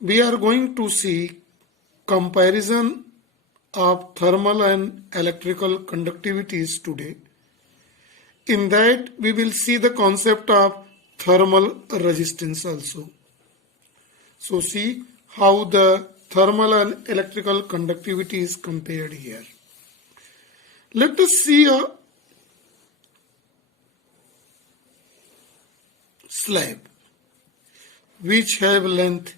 We are going to see comparison of thermal and electrical conductivities today. In that, we will see the concept of thermal resistance also. So see how the thermal and electrical conductivity is compared here. Let us see a slab which have length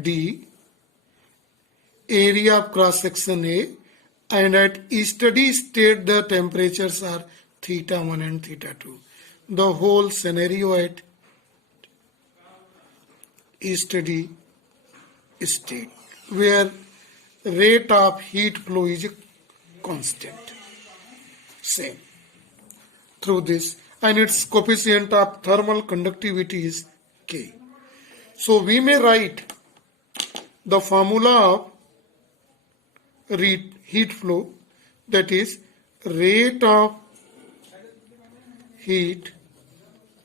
D, area of cross section A, and at steady state the temperatures are theta 1 and theta 2. The whole scenario at steady state where rate of heat flow is constant, same through this, and its coefficient of thermal conductivity is K. So we may write the formula of heat flow, that is rate of heat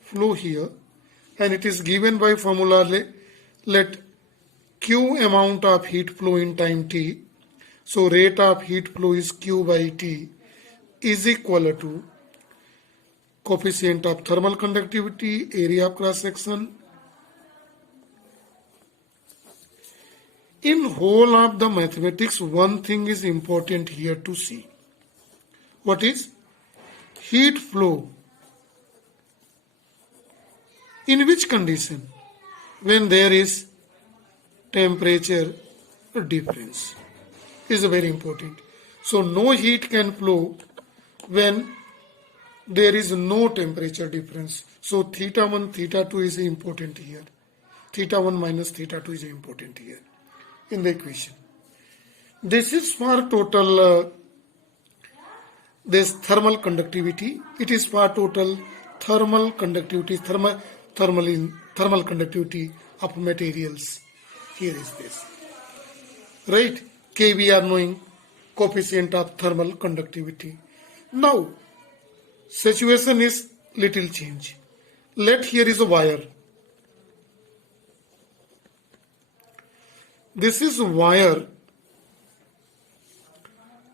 flow here, and it is given by formula let Q amount of heat flow in time t. So rate of heat flow is Q by T is equal to coefficient of thermal conductivity, area of cross section. In whole of the mathematics, one thing is important here to see. What is heat flow? In which condition? When there is temperature difference is very important. So no heat can flow when there is no temperature difference. So theta 1, theta 2 is important here. Theta 1 minus theta 2 is important here in the equation. This is for total this thermal conductivity. It is for total thermal conductivity, thermal conductivity of materials. Here is this. Right? K we are knowing, coefficient of thermal conductivity. Now, situation is little change. Let here is a wire. This is a wire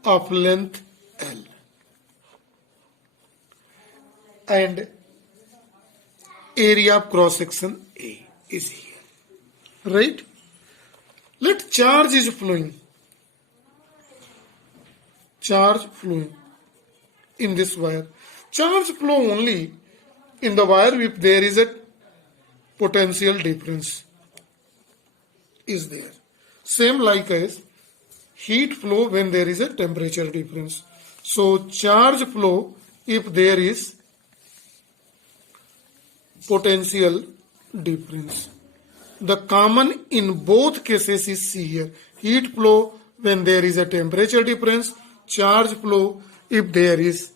of length L. And area of cross section A is here. Right? Let charge is flowing. Charge flowing in this wire. Charge flow only in the wire if there is a potential difference is there. Same like as heat flow when there is a temperature difference. So charge flow if there is potential difference. The common in both cases is C here. Heat flow when there is a temperature difference, charge flow if there is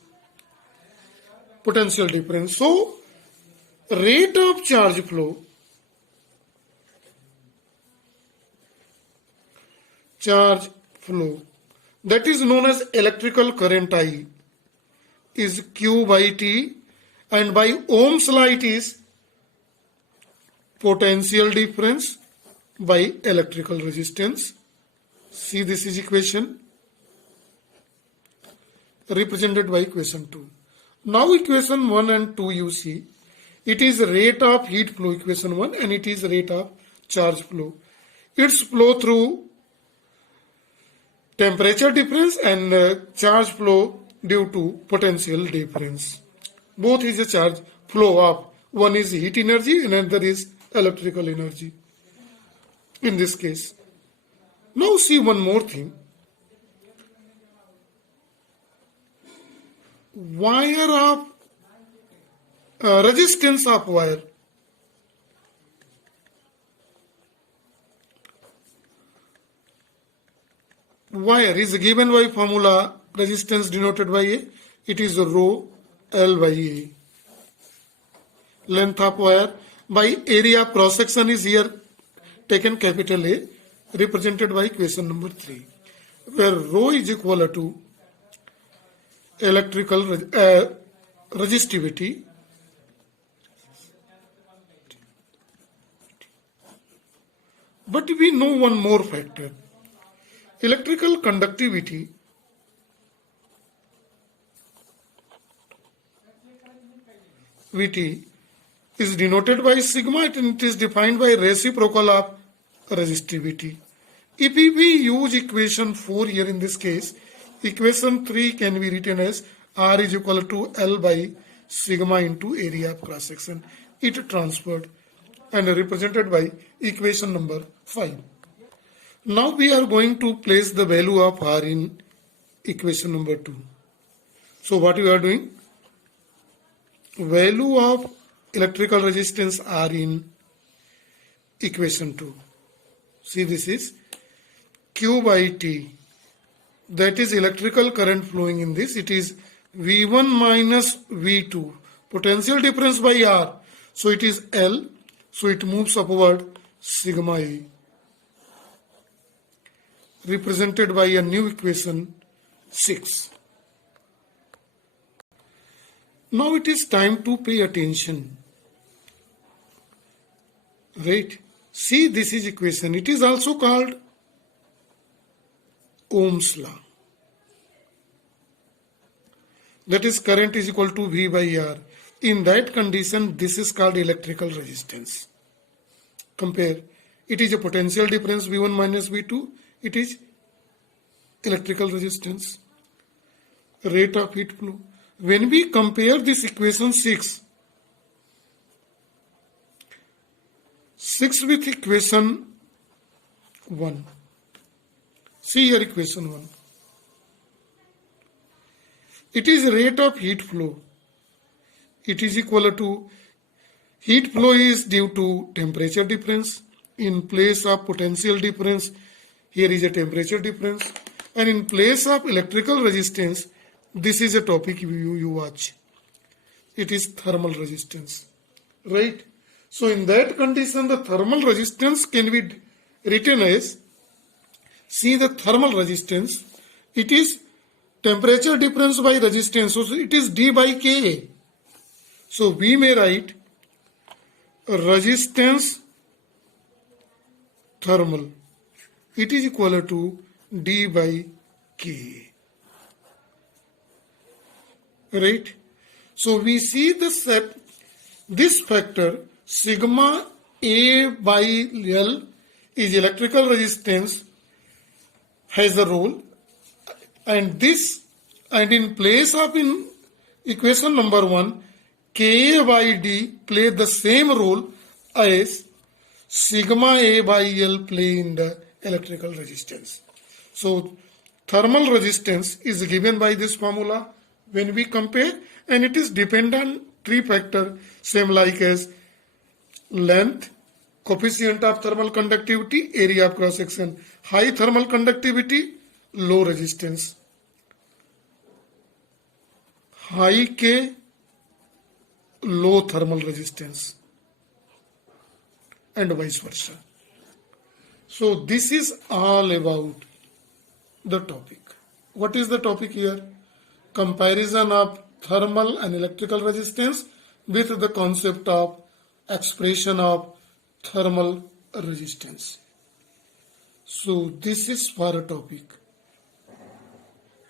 potential difference. So rate of charge flow, that is known as electrical current I is Q by T, and by Ohm's law it is potential difference by electrical resistance. See, this is equation represented by equation 2. Now equation 1 and 2 you see, it is rate of heat flow, equation 1, and it is rate of charge flow. Its flow through temperature difference and charge flow due to potential difference. Both is a charge flow of, one is heat energy and another is electrical energy in this case. Now see one more thing. Wire of resistance of wire. Wire is given by formula resistance denoted by A. It is rho L by A. Length of wire by area of cross section is here taken capital A, represented by equation number 3, where rho is equal to electrical resistivity But we know one more factor. Electrical conductivity is denoted by sigma and it is defined by reciprocal of resistivity. If we use equation 4 here in this case, equation 3 can be written as R is equal to L by sigma into area of cross section. It transferred and represented by equation number 5. Now we are going to place the value of R in equation number 2. So what we are doing? Value of electrical resistance R in equation 2. See, this is Q by T. That is electrical current flowing in this. It is V1 minus V2. Potential difference by R. So it is L. So it moves upward sigma A. Represented by a new equation 6. Now it is time to pay attention. Right? See, this is equation. It is also called Ohm's law. That is current is equal to V by R. In that condition, this is called electrical resistance. Compare. It is a potential difference V1 minus V2. It is electrical resistance. Rate of heat flow. When we compare this equation 6 with equation 1. See here equation 1. It is rate of heat flow. It is equal to heat flow is due to temperature difference. In place of potential difference, here is a temperature difference. And in place of electrical resistance, this is a topic you watch. It is thermal resistance. Right? So in that condition, the thermal resistance can be written as, see the thermal resistance, it is temperature difference by resistance. So it is D by Ka. So we may write resistance thermal. It is equal to D by Ka. Right? So we see this factor sigma A by L is electrical resistance has a role, and in place of in equation number 1 Ka by D play the same role as sigma A by L play in the electrical resistance. So thermal resistance is given by this formula when we compare, and it is dependent on 3 factors, same like as length, coefficient of thermal conductivity, area of cross section, high thermal conductivity, low resistance, high K, low thermal resistance, and vice versa. So this is all about the topic. What is the topic here? Comparison of thermal and electrical resistance with the concept of expression of thermal resistance. So this is for a topic.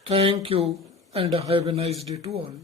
Thank you and have a nice day to all.